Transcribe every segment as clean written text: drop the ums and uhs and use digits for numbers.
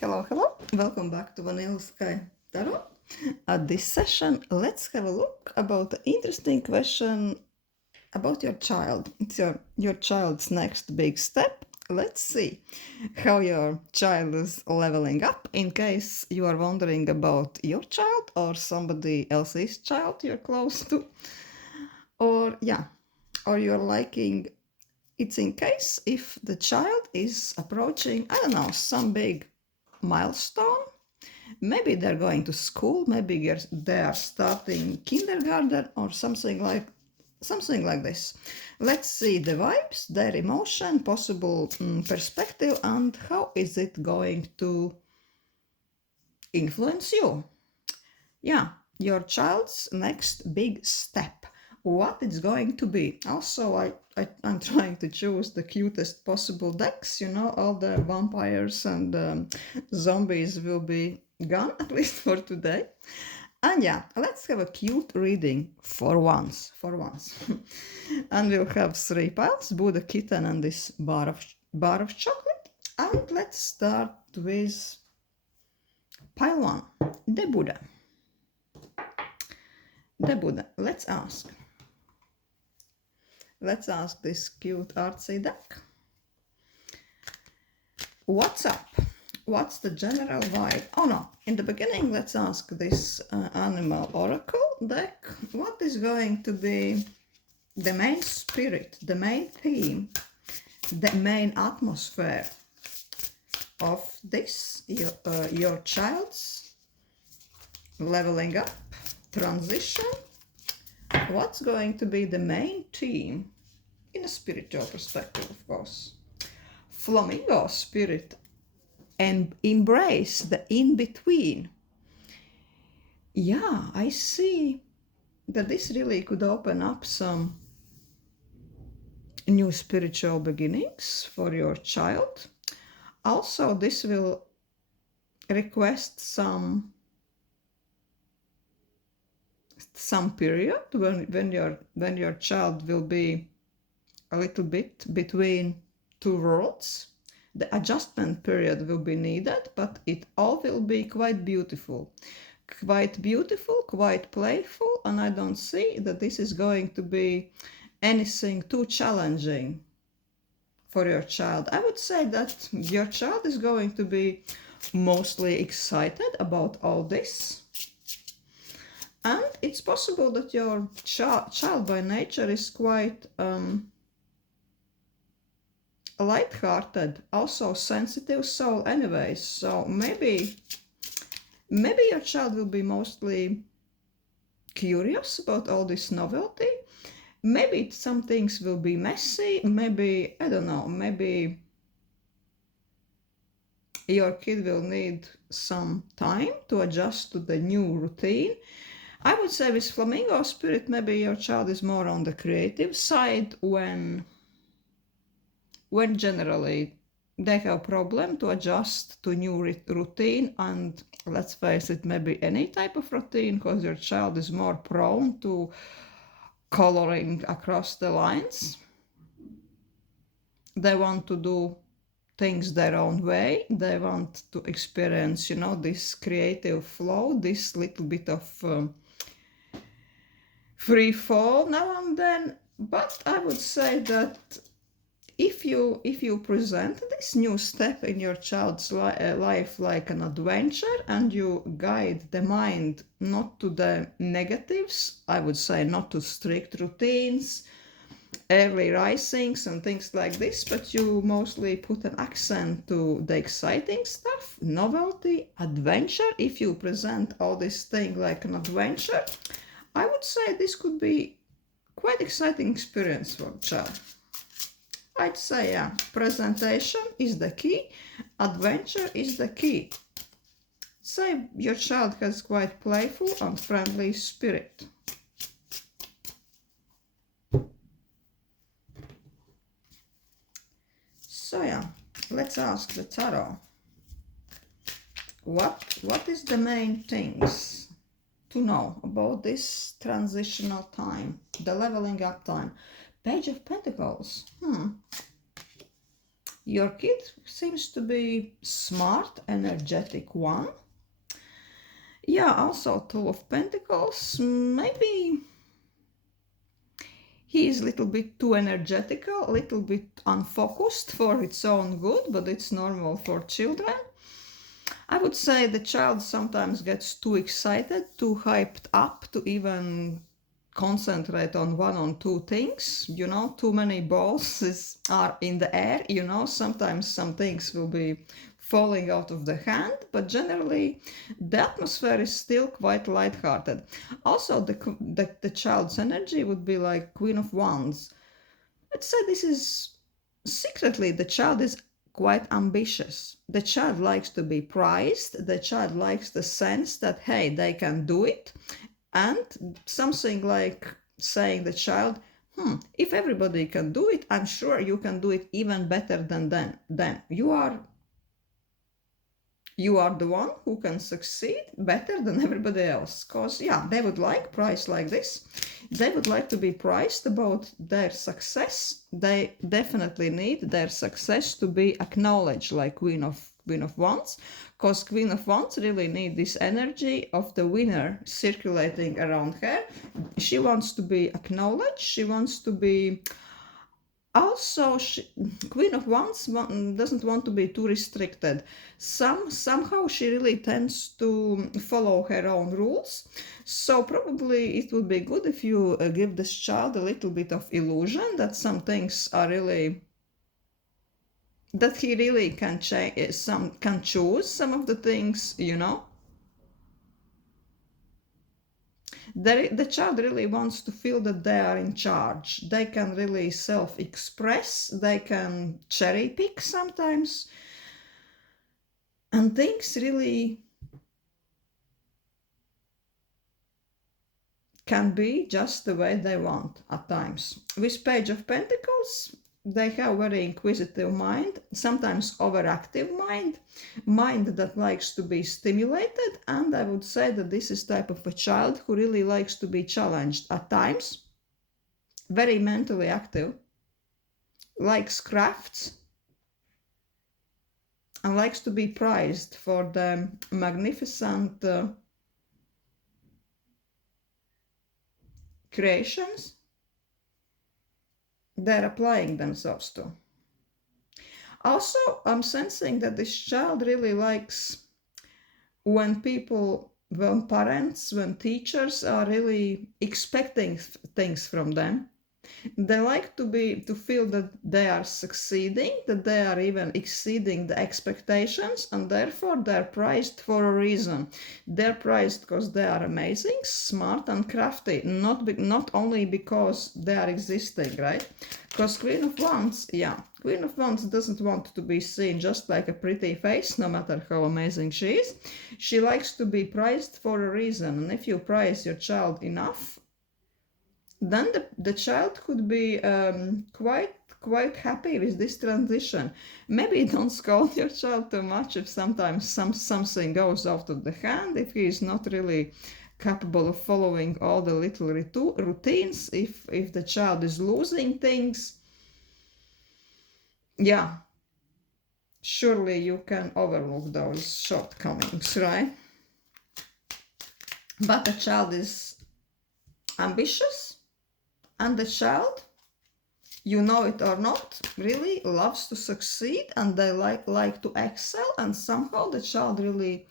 Hello, hello. Welcome back to Vanilla Sky Tarot. At this session, let's have a look about the interesting question about your child. It's your child's next big step. Let's see how your child is leveling up in case you are wondering about your child or somebody else's child you're close to. Or you're liking it's in case if the child is approaching, I don't know, some big milestone. Maybe they're going to school, maybe they are starting kindergarten or something like this. Let's see the vibes, their emotion, possible perspective, and how is it going to influence you. Yeah, your child's next big step. What it's going to be. Also, I'm trying to choose the cutest possible decks. All the vampires and zombies will be gone, at least for today. And yeah, let's have a cute reading for once. And we'll have 3 piles, Buddha kitten and this bar of chocolate. And let's start with pile 1, the Buddha. The Buddha. Let's ask this cute artsy deck. What's up? What's the general vibe? Oh no, in the beginning, let's ask this animal oracle deck. What is going to be the main spirit, the main theme, the main atmosphere of this, your child's leveling up, transition? What's going to be the main theme in a spiritual perspective, of course? Flamingo spirit and embrace the in-between. Yeah, I see that this really could open up some new spiritual beginnings for your child. Also, this will request some period when your child will be a little bit between 2 worlds. The adjustment period will be needed, but it all will be quite beautiful, quite playful, and I don't see that this is going to be anything too challenging for your child. I would say that your child is going to be mostly excited about all this. And it's possible that your child by nature is quite light-hearted, also sensitive soul anyways. So maybe your child will be mostly curious about all this novelty. Maybe some things will be messy. Maybe, I don't know, maybe your kid will need some time to adjust to the new routine. I would say with Flamingo spirit, maybe your child is more on the creative side when generally they have problem to adjust to new routine, and let's face it, maybe any type of routine, because your child is more prone to coloring across the lines. They want to do things their own way. They want to experience, this creative flow, this little bit of free fall now and then. But I would say that if you present this new step in your child's life like an adventure, and you guide the mind not to the negatives, I would say not to strict routines, early risings and things like this, but you mostly put an accent to the exciting stuff, novelty, adventure. If you present all this thing like an adventure, I would say this could be quite exciting experience for a child. I'd say, yeah, presentation is the key, adventure is the key. Say your child has quite playful and friendly spirit. So yeah, let's ask the tarot. What is the main things to know about this transitional time, the leveling up time? Page of Pentacles. Your kid seems to be smart, energetic one. Yeah, also Two of Pentacles. Maybe he is a little bit too energetical, a little bit unfocused for its own good, but it's normal for children. I would say the child sometimes gets too excited, too hyped up to even concentrate on one or two things. Too many balls are in the air. Sometimes some things will be falling out of the hand, but generally the atmosphere is still quite light-hearted. Also, the child's energy would be like Queen of Wands. Let's say this is secretly the child is quite ambitious. The child likes to be prized. The child likes the sense that, hey, they can do it. And something like saying the child, if everybody can do it, I'm sure you can do it even better than them. You are the one who can succeed better than everybody else. Because, yeah, they would like prize like this. They would like to be prized about their success. They definitely need their success to be acknowledged, like Queen of Wands. Because Queen of Wands really need this energy of the winner circulating around her. She wants to be acknowledged. She wants to be... Also, Queen of Wands doesn't want to be too restricted. Somehow she really tends to follow her own rules. So probably it would be good if you give this child a little bit of illusion that some things are really... that he really can choose some of the things. The child really wants to feel that they are in charge. They can really self-express. They can cherry pick sometimes. And things really can be just the way they want at times. With Page of Pentacles, they have very inquisitive mind, sometimes overactive mind that likes to be stimulated, and I would say that this is type of a child who really likes to be challenged at times, very mentally active, likes crafts, and likes to be prized for the magnificent creations they're applying themselves to. Also, I'm sensing that this child really likes when parents, when teachers are really expecting things from them. They like to feel that they are succeeding, that they are even exceeding the expectations, and therefore they're prized for a reason. They're prized because they are amazing, smart, and crafty, not only because they are existing, right? Because Queen of Wands doesn't want to be seen just like a pretty face, no matter how amazing she is. She likes to be prized for a reason, and if you prize your child enough, then the child could be quite happy with this transition. Maybe don't scold your child too much if sometimes something goes out of the hand, if he is not really capable of following all the little routines, if the child is losing things. Yeah, surely you can overlook those shortcomings, right? But the child is ambitious, and the child, you know it or not, really loves to succeed, and they like to excel, and somehow the child really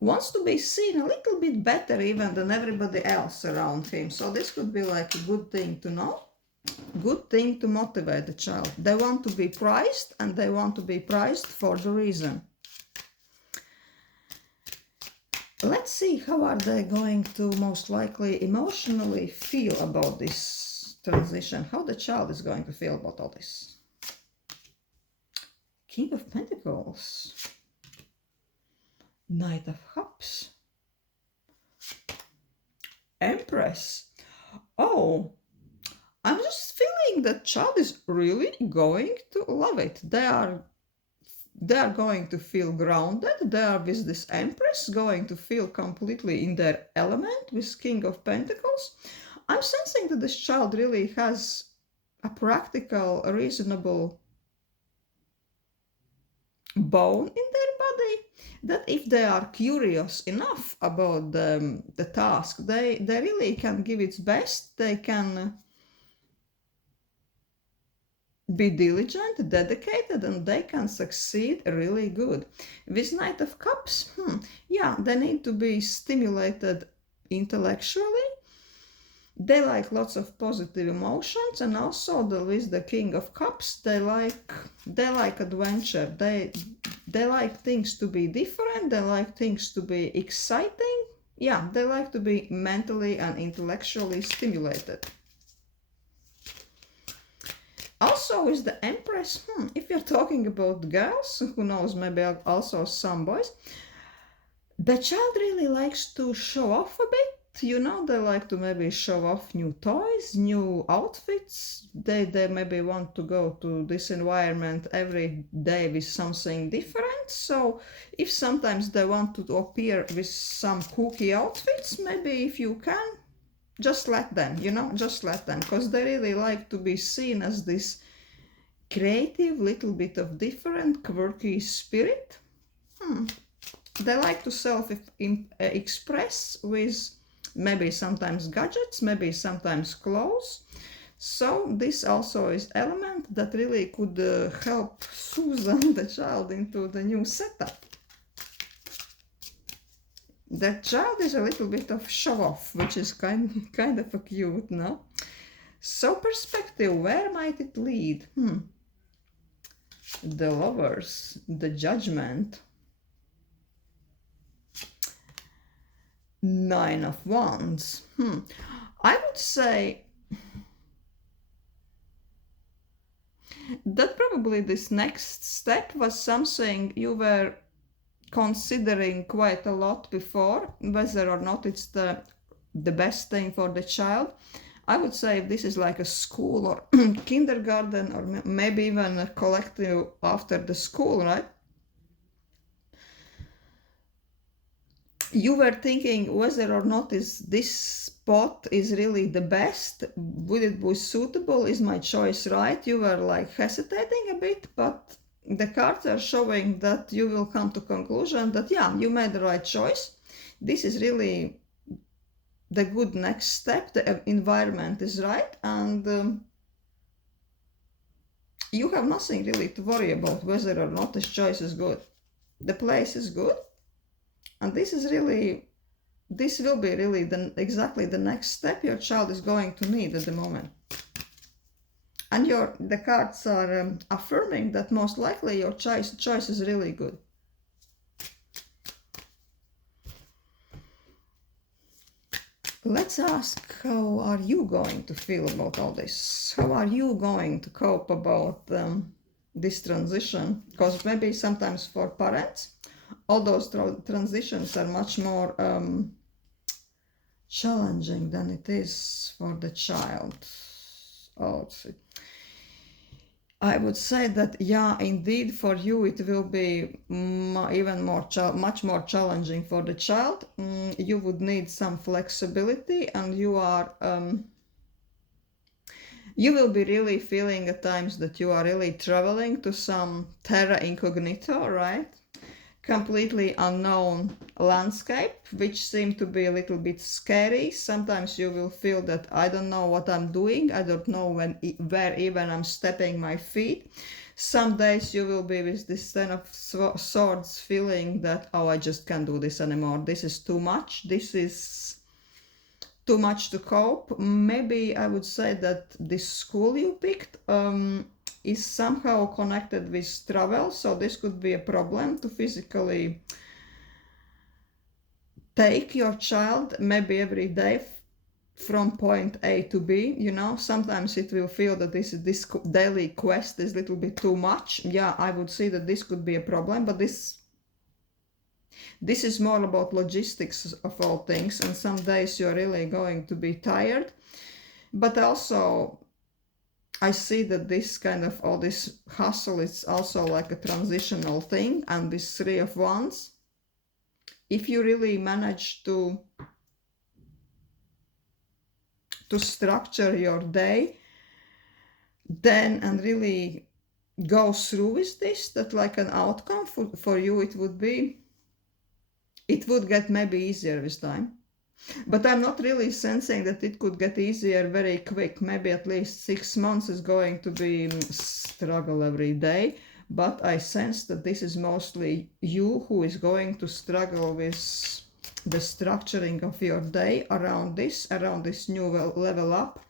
wants to be seen a little bit better even than everybody else around him. So this could be like a good thing to know, good thing to motivate the child. They want to be prized, and they want to be prized for the reason. Let's see, how are they going to most likely emotionally feel about this transition? How the child is going to feel about all this? King of Pentacles. Knight of Cups. Empress. Oh, I'm just feeling that child is really going to love it. They are going to feel grounded. They are with this Empress going to feel completely in their element with King of Pentacles. I'm sensing that this child really has a practical, reasonable bone in their body, that if they are curious enough about the task, they really can give its best. They can be diligent, dedicated, and they can succeed really good. With Knight of Cups, yeah, they need to be stimulated intellectually. They like lots of positive emotions, and also with the King of Cups, they like adventure. They like things to be different. They like things to be exciting. Yeah, they like to be mentally and intellectually stimulated. Also with the Empress, if you're talking about girls, who knows, maybe also some boys, the child really likes to show off a bit. You know, they like to maybe show off new toys, new outfits. They maybe want to go to this environment every day with something different. So if sometimes they want to appear with some kooky outfits, maybe if you can, just let them, just let them, because they really like to be seen as this creative, little bit of different, quirky spirit. They like to self-express with maybe sometimes gadgets, maybe sometimes clothes. So this also is element that really could help Susan, the child, into the new setup. The child is a little bit of show-off, which is kind of a cute, no? So perspective, where might it lead? The Lovers, the Judgment, Nine of Wands. I would say that probably this next step was something you were considering quite a lot before, whether or not it's the best thing for the child. I would say if this is like a school or kindergarten, or maybe even a collective after the school, right? You were thinking whether or not is this spot is really the best, would it be suitable, is my choice right? You were like hesitating a bit, but the cards are showing that you will come to conclusion that yeah, you made the right choice. This is really the good next step. The environment is right, and you have nothing really to worry about whether or not this choice is good. The place is good, and this will be really exactly the next step your child is going to need at the moment. And the cards are affirming that most likely your choice is really good. Let's ask, how are you going to feel about all this? How are you going to cope about this transition? Because maybe sometimes for parents, all those transitions are much more challenging than it is for the child. I would say that, yeah, indeed, for you it will be even much more challenging for the child. You would need some flexibility, and you will be really feeling at times that you are really traveling to some terra incognito, right? Completely unknown landscape, which seem to be a little bit scary. Sometimes you will feel that I don't know what I'm doing. I don't know where even I'm stepping my feet. Some days you will be with this Ten of Swords feeling that, oh, I just can't do this anymore. This is too much. This is too much to cope. Maybe I would say that this school you picked is somehow connected with travel, so this could be a problem to physically take your child maybe every day from point A to B. Sometimes it will feel that this daily quest is a little bit too much. Yeah, I would say that this could be a problem, but this is more about logistics of all things, and some days you're really going to be tired. But also I see that this kind of all this hustle is also like a transitional thing, and this Three of Wands, if you really manage to structure your day then and really go through with this, that like an outcome for you, it would get maybe easier with time. But I'm not really sensing that it could get easier very quick. Maybe at least 6 months is going to be struggle every day. But I sense that this is mostly you who is going to struggle with the structuring of your day around this new level up,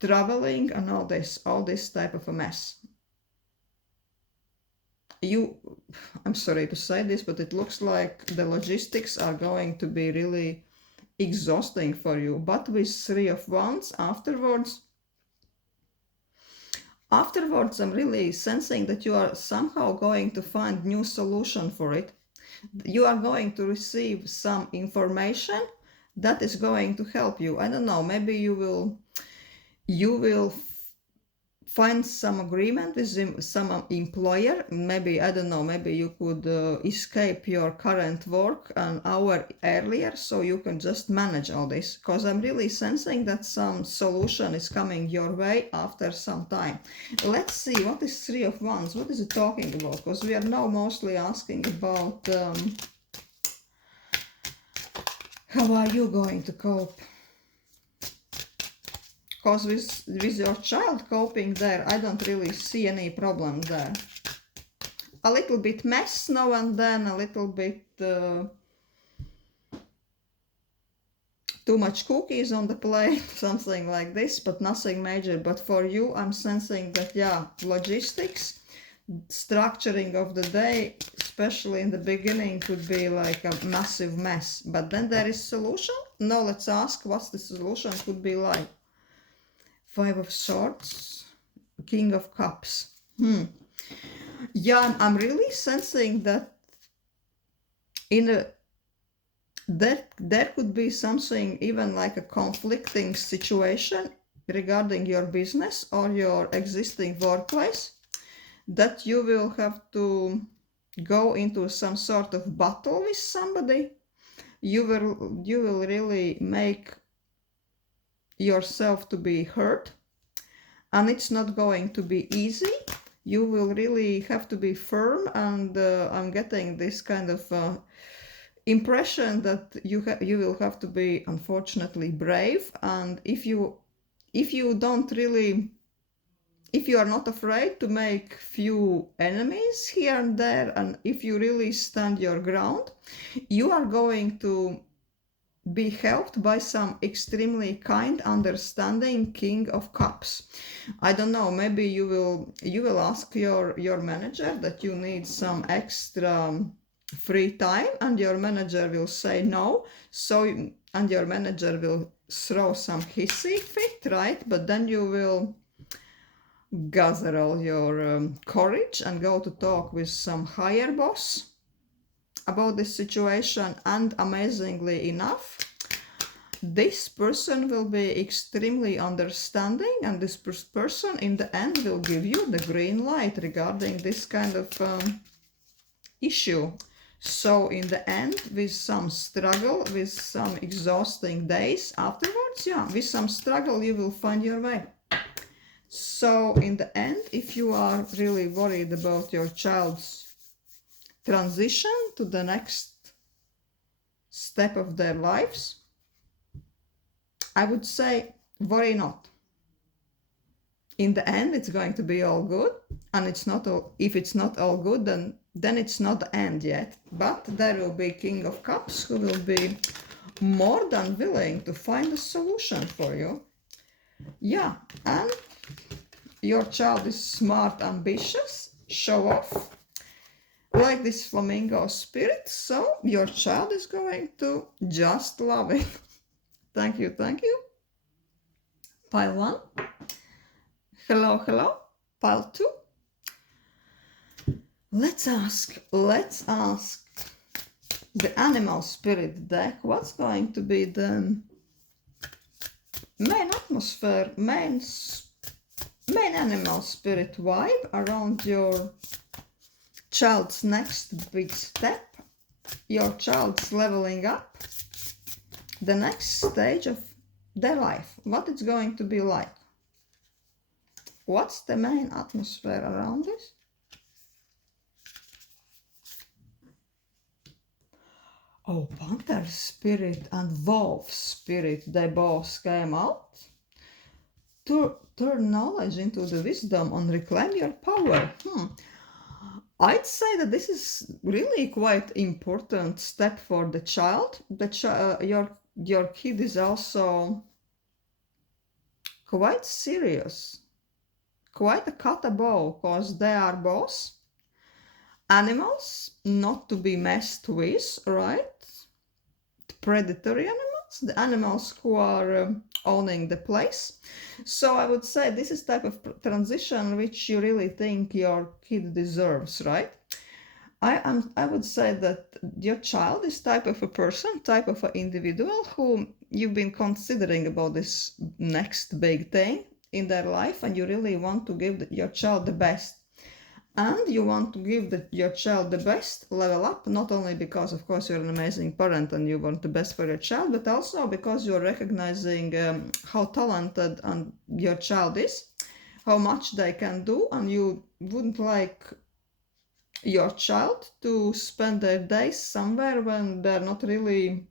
traveling and all this type of a mess. I'm sorry to say this, but it looks like the logistics are going to be really exhausting for you. But with Three of Wands afterwards, I'm really sensing that you are somehow going to find new solution for it. You are going to receive some information that is going to help you. I don't know, maybe you will find some agreement with some employer. Maybe, I don't know, maybe you could escape your current work an hour earlier so you can just manage all this, because I'm really sensing that some solution is coming your way after some time. Let's see, what is Three of Wands? What is it talking about? Because we are now mostly asking about how are you going to cope? Because with your child coping there, I don't really see any problem there. A little bit mess now and then, a little bit too much cookies on the plate, something like this, but nothing major. But for you, I'm sensing that, yeah, logistics, structuring of the day, especially in the beginning, could be like a massive mess. But then there is solution. Now let's ask what's the solution could be like. Five of Swords, King of Cups. Yeah, I'm really sensing that there could be something even like a conflicting situation regarding your business or your existing workplace, that you will have to go into some sort of battle with somebody. You will really make yourself to be hurt, and it's not going to be easy. You will really have to be firm, and I'm getting this kind of impression that you will have to be, unfortunately, brave. And if you are not afraid to make few enemies here and there, and if you really stand your ground, you are going to be helped by some extremely kind, understanding King of Cups. I don't know, maybe you will ask your manager that you need some extra free time, and your manager will say no, and your manager will throw some hissy fit, right? But then you will gather all your courage and go to talk with some higher boss about this situation, and amazingly enough, this person will be extremely understanding, and this person in the end will give you the green light regarding this kind of issue. So in the end, with some struggle, with some exhausting days afterwards, yeah, with some struggle, you will find your way. So in the end, if you are really worried about your child's transition to the next step of their lives, I would say worry not. In the end, it's going to be all good, and if it's not all good, then it's not the end yet. But there will be King of Cups who will be more than willing to find a solution for you. Yeah, and your child is smart, ambitious, show off, like this flamingo spirit, so your child is going to just love it. Thank you. Pile 1. Hello. Pile 2. Let's ask the animal spirit deck what's going to be the main atmosphere, main animal spirit vibe around your child's next big step, your child's leveling up, the next stage of their life, what it's going to be like. What's the main atmosphere around this? Oh, Panther spirit and Wolf spirit, they both came out. Turn knowledge into the wisdom and reclaim your power. I'd say that this is really quite important step for the child. Your kid is also quite serious, quite a cuttable, because they are both animals not to be messed with, right? Predatory animals, the animals who are owning the place. So I would say this is type of transition which you really think your kid deserves, right? I would say that your child is type of a person, type of an individual who you've been considering about this next big thing in their life, and you really want to give your child the best. And you want to give your child the best, level up, not only because, of course, you're an amazing parent and you want the best for your child, but also because you're recognizing how talented your child is, how much they can do, and you wouldn't like your child to spend their days somewhere when they're not really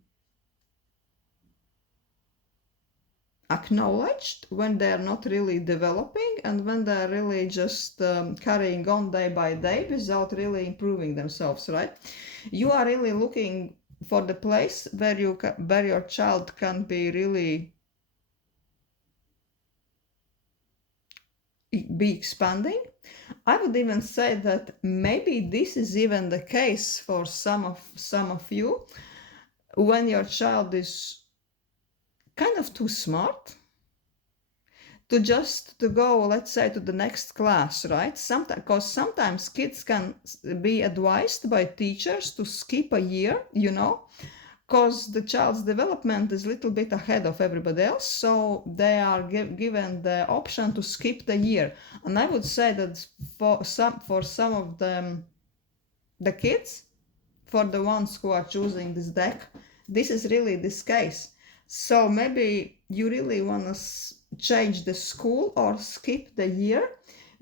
acknowledged, when they're not really developing, and when they're really just carrying on day by day without really improving themselves, right? You are really looking for the place where where your child can be really be expanding. I would even say that maybe this is even the case for some of you, when your child is kind of too smart to go, let's say, to the next class, right? Because sometimes kids can be advised by teachers to skip a year, because the child's development is a little bit ahead of everybody else, so they are given the option to skip the year. And I would say that for some of them, the kids, for the ones who are choosing this deck, this is really this case. So maybe you really want to change the school or skip the year,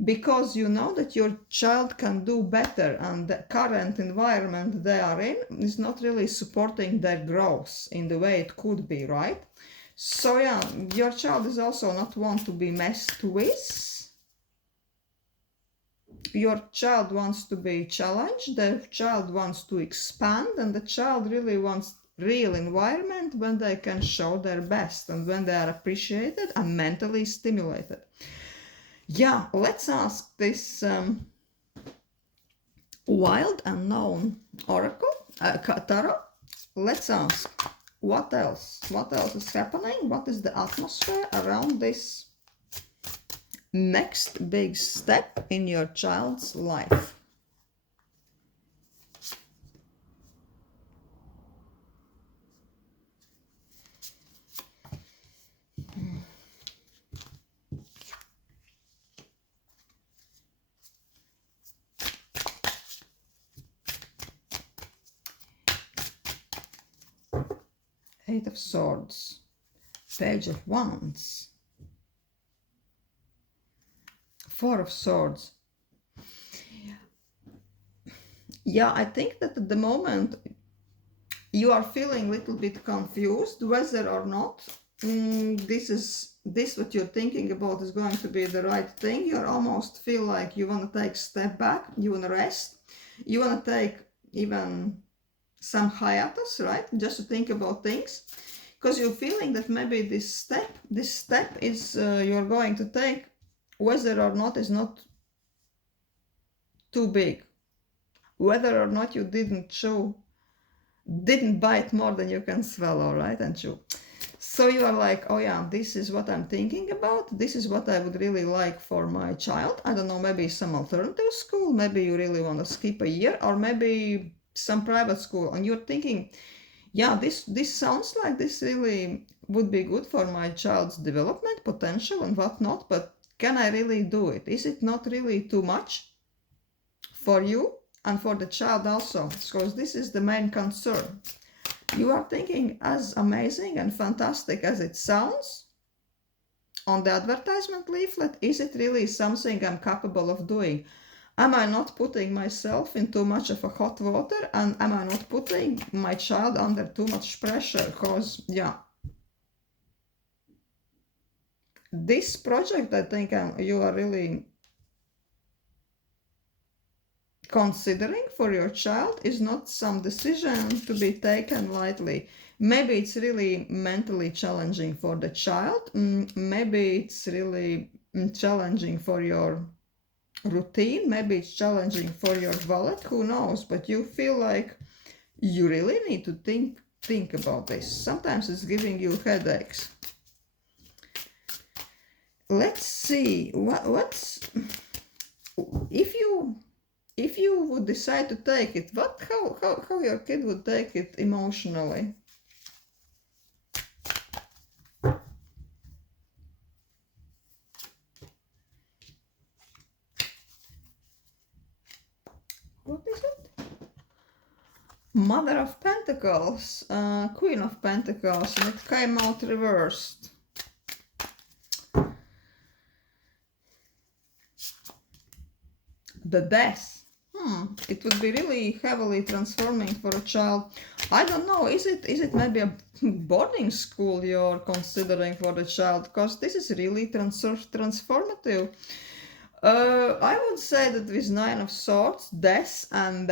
because you know that your child can do better, and the current environment they are in is not really supporting their growth in the way it could be, right? So yeah, your child is also not want to be messed with. Your child wants to be challenged, the child wants to expand, and the child really wants real environment when they can show their best and when they are appreciated and mentally stimulated. Yeah, let's ask this wild unknown oracle, tarot. Let's ask, what else is happening? What is the atmosphere around this next big step in your child's life? Eight of Swords, Page of Wands, Four of Swords. Yeah, I think that at the moment you are feeling a little bit confused whether or not this what you're thinking about is going to be the right thing. You almost feel like you want to take a step back, you want to rest, you want to take even some hiatus, right? Just to think about things, because you're feeling that maybe this step is you're going to take, whether or not is not too big, whether or not you didn't bite more than you can swallow, right? And chew. So you are like, oh yeah, this is what I'm thinking about. This is what I would really like for my child. I don't know, maybe some alternative school. Maybe you really want to skip a year, or maybe some private school. And you're thinking, yeah, this sounds like this really would be good for my child's development potential and whatnot, but can I really do it? Is it not really too much for you and for the child also? Because this is the main concern. You are thinking, as amazing and fantastic as it sounds, on the advertisement leaflet? Is it really something I'm capable of doing? Am I not putting myself in too much of a hot water, and am I not putting my child under too much pressure? Because, yeah, this project, I think you are really considering for your child is not some decision to be taken lightly. Maybe it's really mentally challenging for the child. Maybe it's really challenging for your routine. Maybe it's challenging for your wallet. Who knows? But you feel like you really need to think about this. Sometimes it's giving you headaches. Let's see what's if you would decide to take it, how your kid would take it emotionally. What is it? Mother of Pentacles, Queen of Pentacles, and it came out reversed. The Death. It would be really heavily transforming for a child. I don't know, is it maybe a boarding school you're considering for the child? Because this is really transformative. I would say that with Nine of Swords, Death, and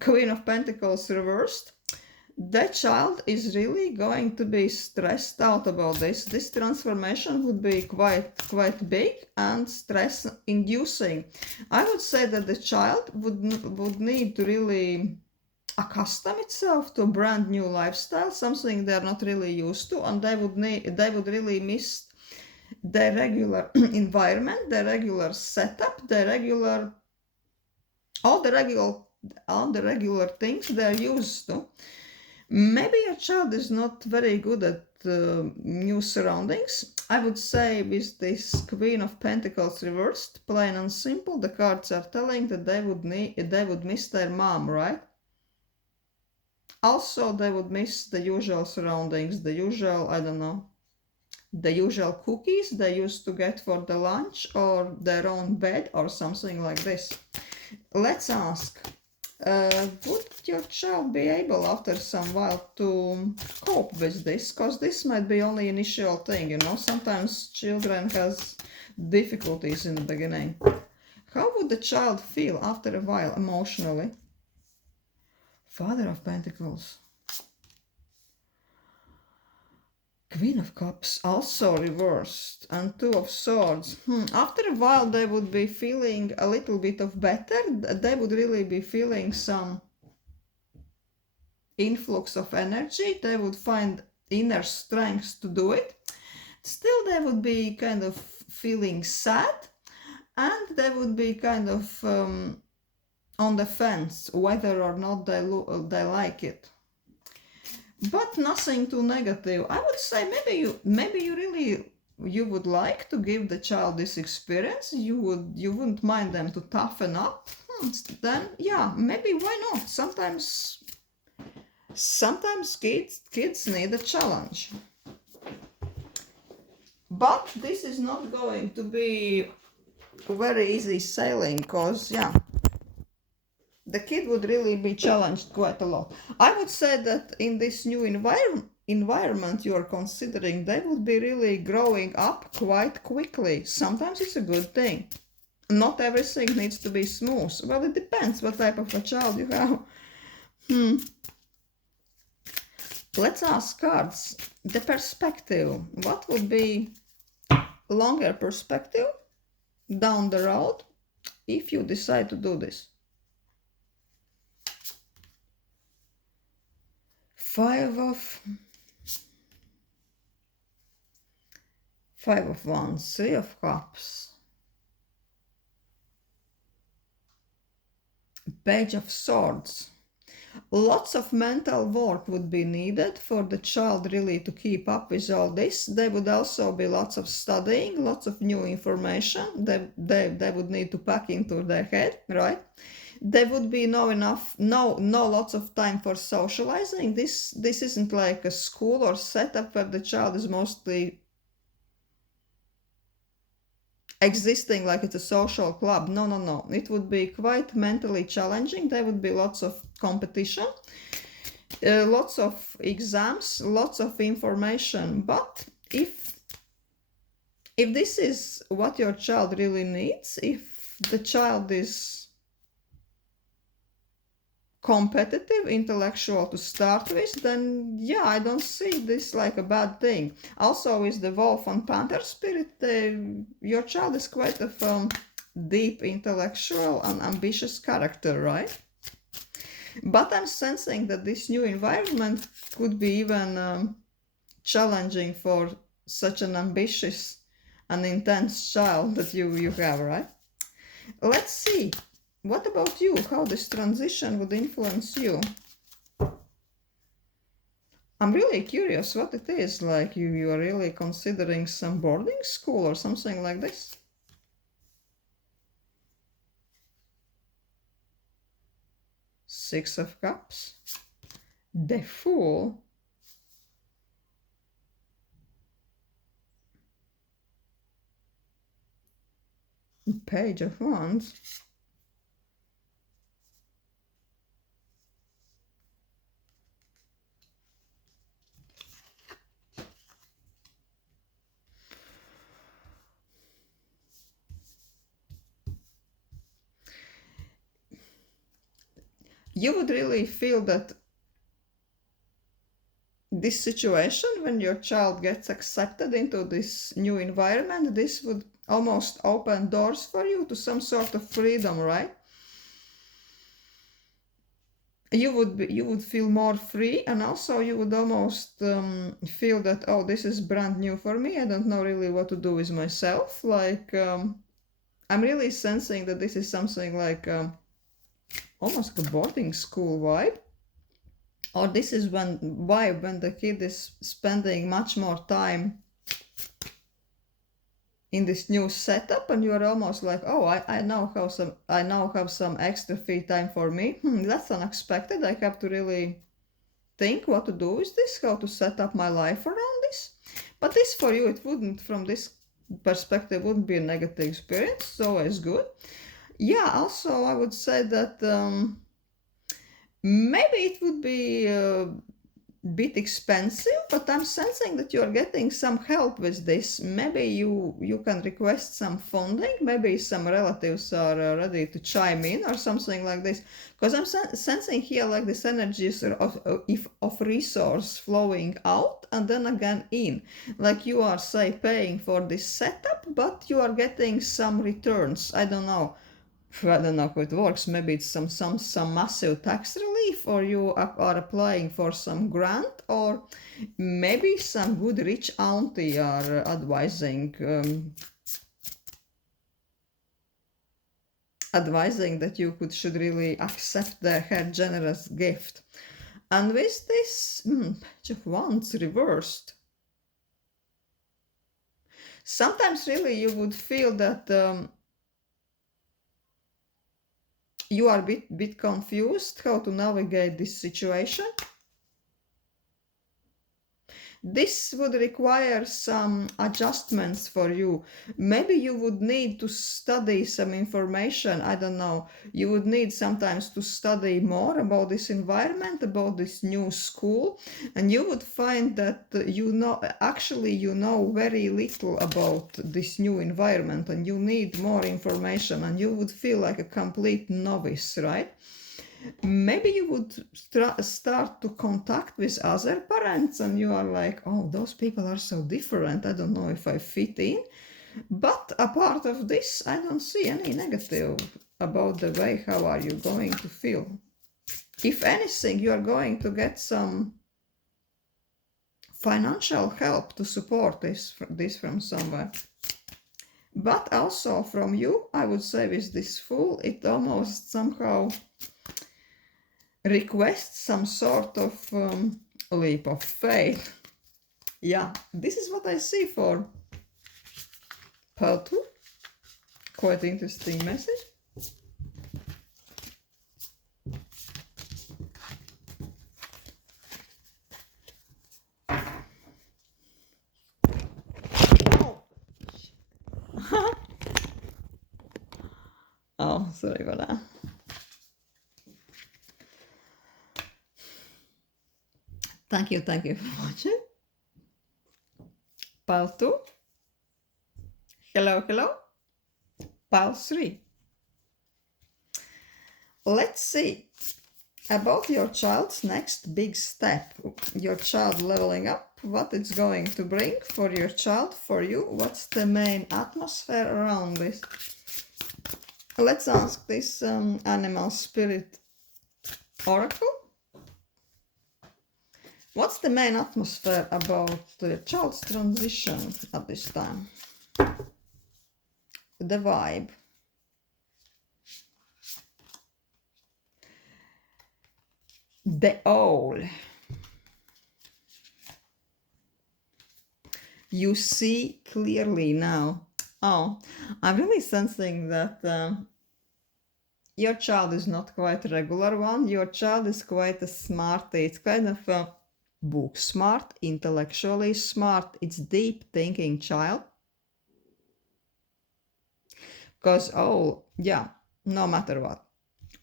Queen of Pentacles reversed, that child is really going to be stressed out about this. This transformation would be quite big and stress inducing. I would say that the child would need to really accustom itself to a brand new lifestyle, something they're not really used to, and they would really miss their regular environment, their regular setup, all the regular things they're used to. Maybe your child is not very good at new surroundings. I would say with this Queen of Pentacles reversed, plain and simple, the cards are telling that they would miss their mom, right? Also, they would miss the usual surroundings, the usual, I don't know, the usual cookies they used to get for the lunch, or their own bed, or something like this. Let's ask, would your child be able after some while to cope with this? Because this might be only initial thing, you know. Sometimes children has difficulties in the beginning. How would the child feel after a while emotionally? Father of Pentacles. Queen of Cups also reversed, and Two of Swords. After a while they would be feeling a little bit of better. They would really be feeling some influx of energy. They would find inner strength to do it. Still they would be kind of feeling sad, and they would be kind of on the fence whether or not they like it. But nothing too negative. I would say maybe you would like to give the child this experience. You wouldn't mind them to toughen up. Then yeah, maybe why not? Sometimes kids need a challenge. But this is not going to be very easy sailing, because yeah, the kid would really be challenged quite a lot. I would say that in this new environment you are considering, they would be really growing up quite quickly. Sometimes it's a good thing. Not everything needs to be smooth. Well, it depends what type of a child you have. Let's ask cards. The perspective. What would be longer perspective down the road if you decide to do this? Five of Wands, Three of Cups, Page of Swords. Lots of mental work would be needed for the child really to keep up with all this. There would also be lots of studying, lots of new information they would need to pack into their head, right? There would be no lots of time for socializing. This isn't like a school or setup where the child is mostly existing like it's a social club. No. It would be quite mentally challenging. There would be lots of competition, lots of exams, lots of information. But if this is what your child really needs, if the child is competitive, intellectual to start with, then yeah, I don't see this like a bad thing. Also, with the wolf and panther spirit, your child is quite a deep intellectual and ambitious character, right? But I'm sensing that this new environment could be even challenging for such an ambitious and intense child that you have, right? Let's see. What about you? How this transition would influence you? I'm really curious what it is. Like you are really considering some boarding school or something like this? Six of Cups. The Fool. Page of Wands. You would really feel that this situation, when your child gets accepted into this new environment, this would almost open doors for you to some sort of freedom, right? You would feel more free, and also you would almost feel that, oh, this is brand new for me. I don't know really what to do with myself. Like I'm really sensing that this is something like almost a boarding school vibe. Or this is when the kid is spending much more time in this new setup, and you are almost like, oh, I now have some extra free time for me. That's unexpected. I have to really think what to do with this, how to set up my life around this. But this for you, it wouldn't, from this perspective, wouldn't be a negative experience. It's always good. Yeah, also I would say that maybe it would be a bit expensive, but I'm sensing that you're getting some help with this. Maybe you can request some funding. Maybe some relatives are ready to chime in or something like this. Because I'm sensing here like this energies of resource flowing out and then again in. Like you are, say, paying for this setup, but you are getting some returns. I don't know how it works. Maybe it's some massive tax relief, or you are applying for some grant, or maybe some good rich auntie are advising that you should really accept her generous gift. And with this Page of Wands reversed, sometimes really you would feel that you are a bit confused how to navigate this situation. This would require some adjustments for you. Maybe you would need to study some information. I don't know. You would need sometimes to study more about this environment, about this new school, and you would find that you know very little about this new environment, and you need more information, and you would feel like a complete novice, right? Maybe you would start to contact with other parents, and you are like, oh, those people are so different. I don't know if I fit in. But apart of this, I don't see any negative about the way how are you going to feel. If anything, you are going to get some financial help to support this from somewhere. But also from you, I would say, with this Fool, it almost somehow request some sort of leap of faith. Yeah, this is what I see for Pearl 2. Quite interesting message. Oh, sorry about that. Thank you for watching. Pile 2. Hello. Pile 3. Let's see about your child's next big step. Your child leveling up, what it's going to bring for your child, for you. What's the main atmosphere around this? Let's ask this animal spirit oracle. What's the main atmosphere about the child's transition at this time? The vibe. The owl. You see clearly now. Oh, I'm really sensing that your child is not quite a regular one. Your child is quite a smart. It's kind of a book smart, intellectually smart. It's deep thinking child. Because owl, yeah, no matter what.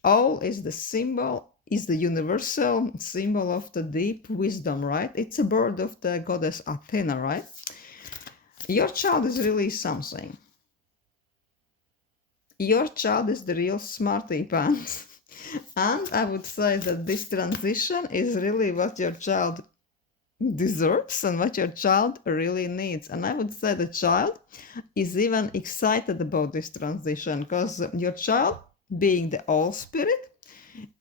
Owl is the symbol, is the universal symbol of the deep wisdom, right? It's a bird of the goddess Athena, right? Your child is really something. Your child is the real smarty pants. And I would say that this transition is really what your child deserves and what your child really needs. And I would say the child is even excited about this transition because your child, being the all spirit,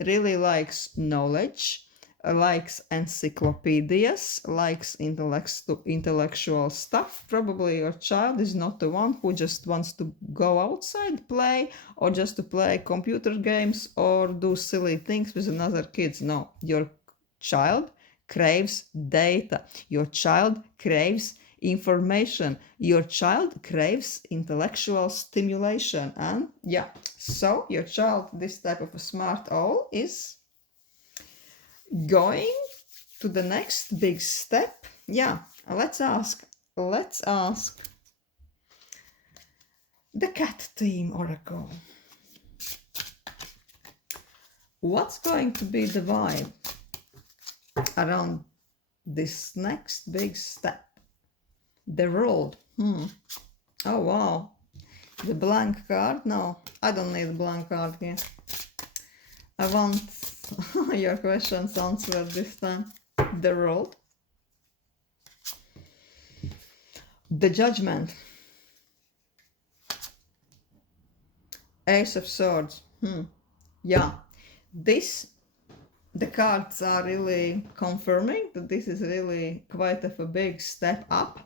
really likes knowledge, likes encyclopedias, likes intellectual stuff. Probably your child is not the one who just wants to go outside, play, or just to play computer games or do silly things with another kids. No, your child craves data. Your child craves information. Your child craves intellectual stimulation. And yeah, so your child, this type of a smart owl, is going to the next big step. Yeah, let's ask the cat team oracle. What's going to be the vibe around this next big step? The road. Oh wow, the blank card. No, I don't need a blank card here. I want your questions answered this time. The road. The judgment. Ace of Swords. Yeah, the cards are really confirming that this is really quite of a big step up.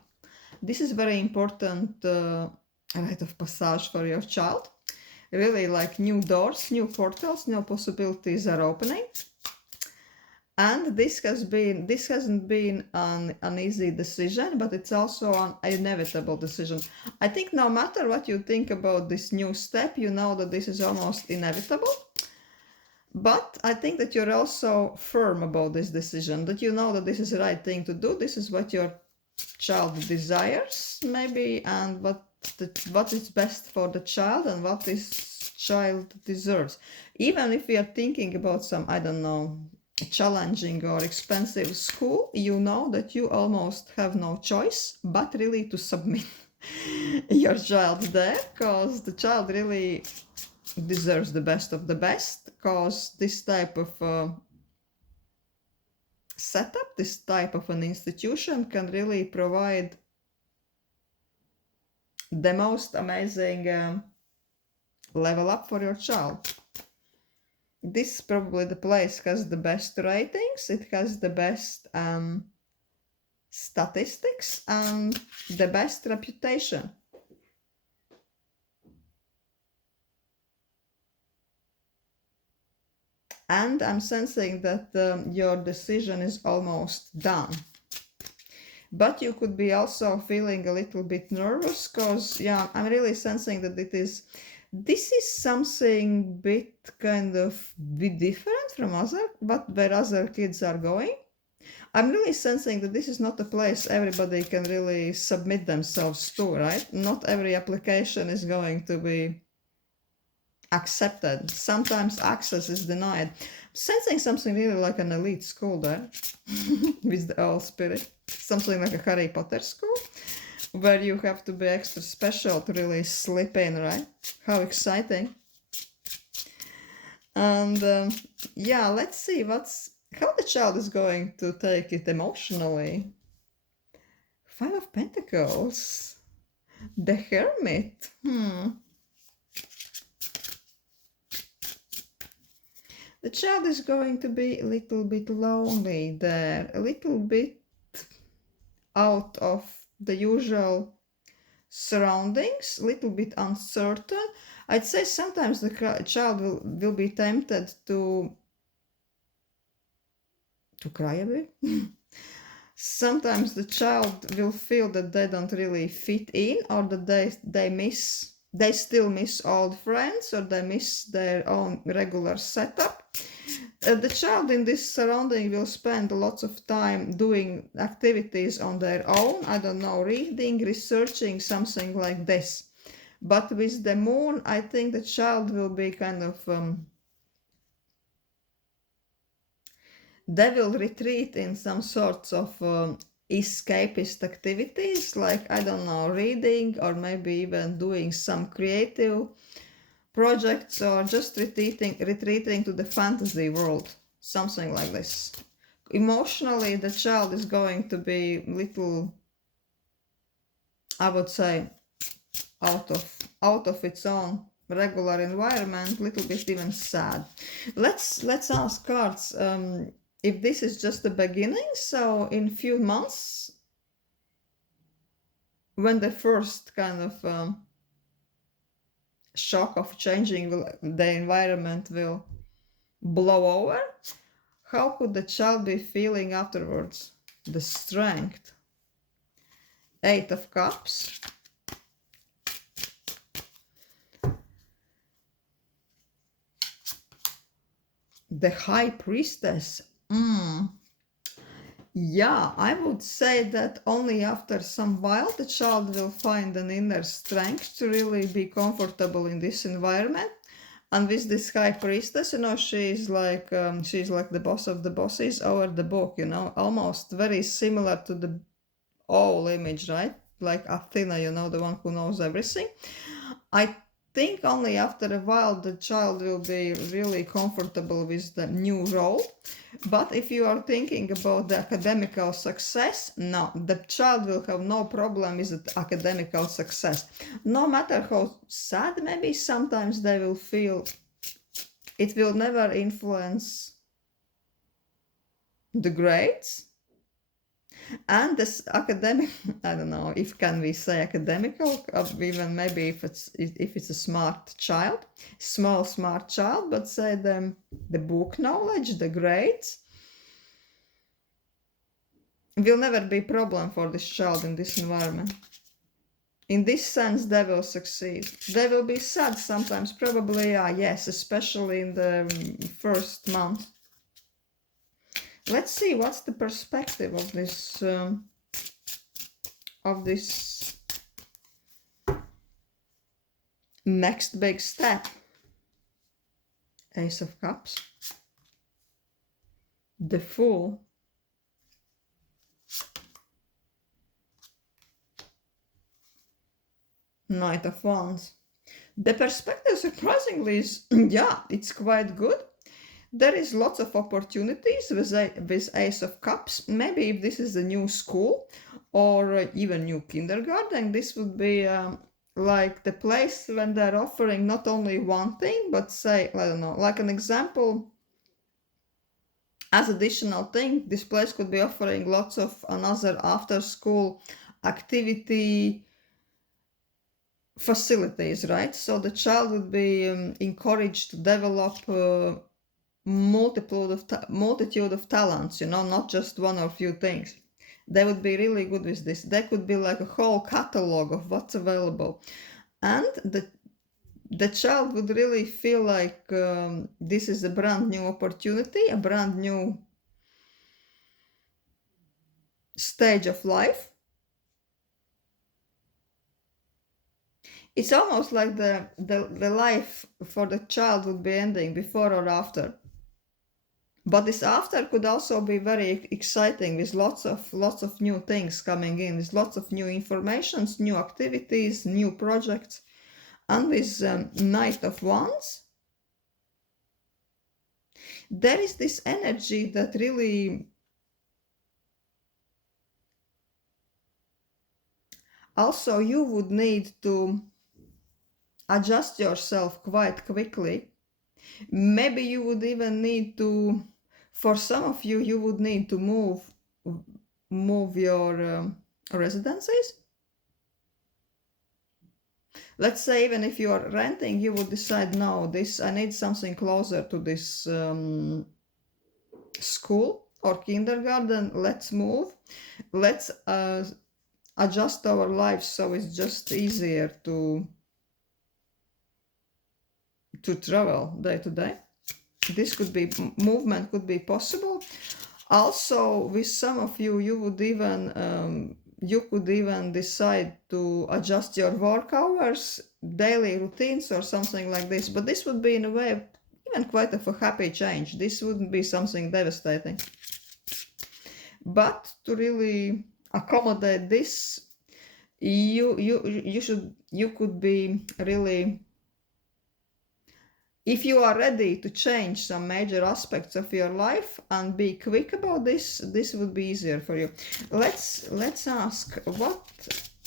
This is very important rite of passage for your child. Really, like new doors, new portals, new possibilities are opening. And this hasn't been an easy decision, but it's also an inevitable decision. I think no matter what you think about this new step, you know that this is almost inevitable. But I think that you're also firm about this decision, that you know that this is the right thing to do. This is what your child desires, maybe, and what is best for the child and what this child deserves. Even if we are thinking about some, I don't know, challenging or expensive school, you know that you almost have no choice but really to submit your child there, because the child really deserves the best of the best, because this type of setup, this type of an institution can really provide the most amazing level up for your child. This probably the place has the best ratings, it has the best statistics and the best reputation. And I'm sensing that your decision is almost done. But you could be also feeling a little bit nervous because, yeah, I'm really sensing that this is something bit kind of bit different from where other kids are going. I'm really sensing that this is not a place everybody can really submit themselves to, right? Not every application is going to be accepted. Sometimes access is denied. Sensing something really like an elite school there with the old spirit. Something like a Harry Potter school where you have to be extra special to really slip in, right? How exciting. And yeah, let's see how the child is going to take it emotionally. Five of Pentacles. The Hermit. The child is going to be a little bit lonely there, a little bit out of the usual surroundings, a little bit uncertain. I'd say sometimes the child will be tempted to cry a bit. Sometimes the child will feel that they don't really fit in, or that they still miss old friends, or they miss their own regular setup. The child in this surrounding will spend lots of time doing activities on their own. I don't know, reading, researching, something like this. But with the moon, I think the child will be kind of they will retreat in some sorts of escapist activities, like, I don't know, reading, or maybe even doing some creative projects, or just retreating to the fantasy world, something like this. Emotionally, the child is going to be little, I would say, out of its own regular environment, little bit even sad. Let's ask cards if this is just the beginning. So in few months, when the first kind of shock of changing the environment will blow over, how could the child be feeling afterwards? The Strength. Eight of Cups. The High Priestess. Yeah, I would say that only after some while the child will find an inner strength to really be comfortable in this environment. And with this High Priestess, she's like the boss of the bosses over the book, almost very similar to the owl image, right? Like Athena, the one who knows everything. I think only after a while the child will be really comfortable with the new role. But if you are thinking about the academical success, no, the child will have no problem with the academical success. No matter how sad maybe sometimes they will feel, it will never influence the grades. And this academic, I don't know if can we say academical, even maybe if it's a smart child, smart child, but say the book knowledge, the grades, will never be a problem for this child in this environment. In this sense, they will succeed. They will be sad sometimes, probably, yes, especially in the first month. Let's see what's the perspective of this next big step. Ace of Cups. The Fool. Knight of Wands. The perspective, surprisingly, is, yeah, it's quite good. There is lots of opportunities with Ace of Cups. Maybe if this is a new school or even new kindergarten, this would be like the place when they're offering not only one thing, but say, I don't know, like an example, as additional thing, this place could be offering lots of another after school activity facilities, right? So the child would be encouraged to develop multitude of talents, not just one or few things. They would be really good with this. They could be like a whole catalog of what's available. And the child would really feel like this is a brand new opportunity, a brand new stage of life. It's almost like the life for the child would be ending before or after. But this after could also be very exciting with lots of new things coming in, with lots of new informations, new activities, new projects. And with Knight of Wands, there is this energy that really also you would need to adjust yourself quite quickly. Maybe you would even need to, for some of you, you would need to move your residences. Let's say even if you are renting, you would decide, no, I need something closer to this school or kindergarten. Let's move. Let's adjust our lives so it's just easier to travel day to day. This could be movement, could be possible. Also, with some of you, you would even you could even decide to adjust your work hours, daily routines, or something like this. But this would be in a way even quite of a happy change. This wouldn't be something devastating. But to really accommodate this, you could be really, if you are ready to change some major aspects of your life and be quick about this would be easier for you. Let's ask, what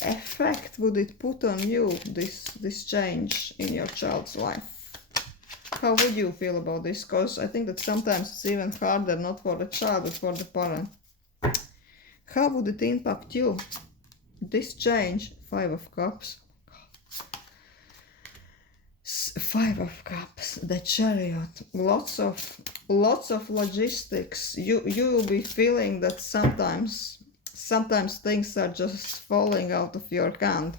effect would it put on you, this change in your child's life? How would you feel about this? Because I think that sometimes it's even harder, not for the child, but for the parent. How would it impact you, this change? Five of Cups. Five of Cups, the Chariot, lots of logistics. You will be feeling that sometimes things are just falling out of your hand.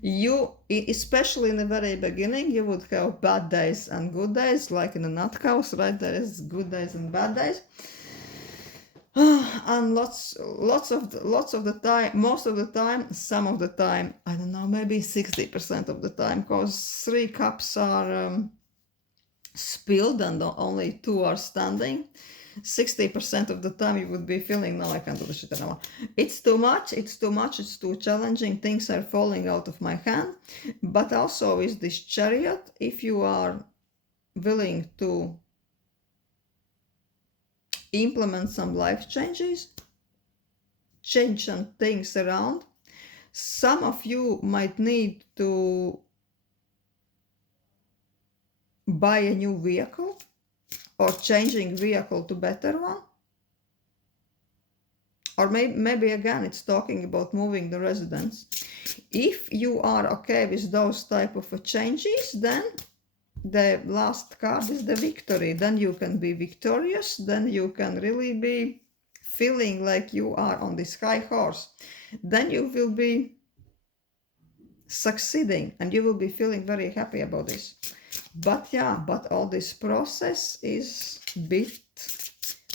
You, especially in the very beginning, you would have bad days and good days, like in a nut house, right? There is good days and bad days. And lots of the time, most of the time, some of the time, I don't know, maybe 60% of the time, because 3 cups are spilled and only 2 are standing. 60% of the time you would be feeling, no, I can't do this shit anymore. It's too much, it's too challenging, things are falling out of my hand. But also with this Chariot, if you are willing to implement some life changes, change some things around. Some of you might need to buy a new vehicle or changing vehicle to better one. Or maybe again, it's talking about moving the residence. If you are okay with those type of changes, then the last card is the Victory. Then you can be victorious. Then you can really be feeling like you are on this high horse. Then you will be succeeding and you will be feeling very happy about this. But yeah, but all this process is a bit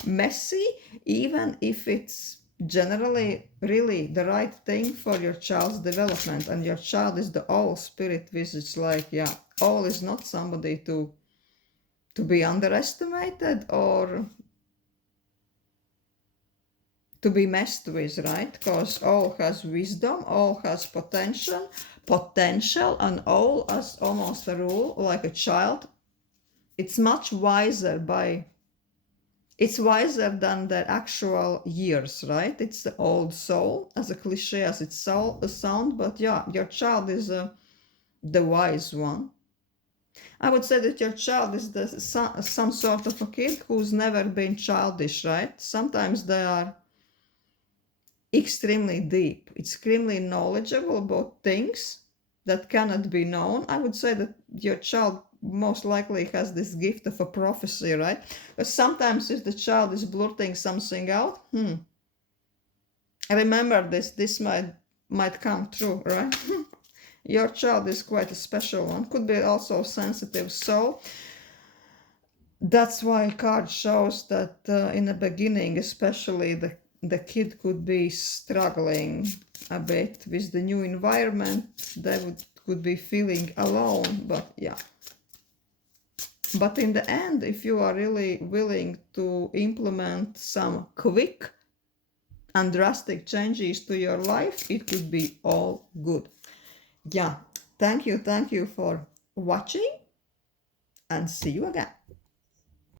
messy, even if it's generally really the right thing for your child's development. And your child is the owl spirit, which is like, yeah, owl is not somebody to be underestimated or to be messed with, right? Because owl has wisdom, owl has potential, and owl as almost a rule, like a child, it's much wiser it's wiser than their actual years, right? It's the old soul, as a cliche as it sound, but yeah, your child is the wise one. I would say that your child is some sort of a kid who's never been childish, right? Sometimes they are extremely deep, extremely knowledgeable about things that cannot be known. I would say that your child most likely has this gift of a prophecy, right? But sometimes if the child is blurting something out, remember this might come true, right? Your child is quite a special one. Could be also sensitive soul. That's why card shows that in the beginning, especially the kid could be struggling a bit with the new environment. They could be feeling alone, but yeah. But in the end, if you are really willing to implement some quick and drastic changes to your life, it could be all good. Yeah, thank you for watching, and see you again.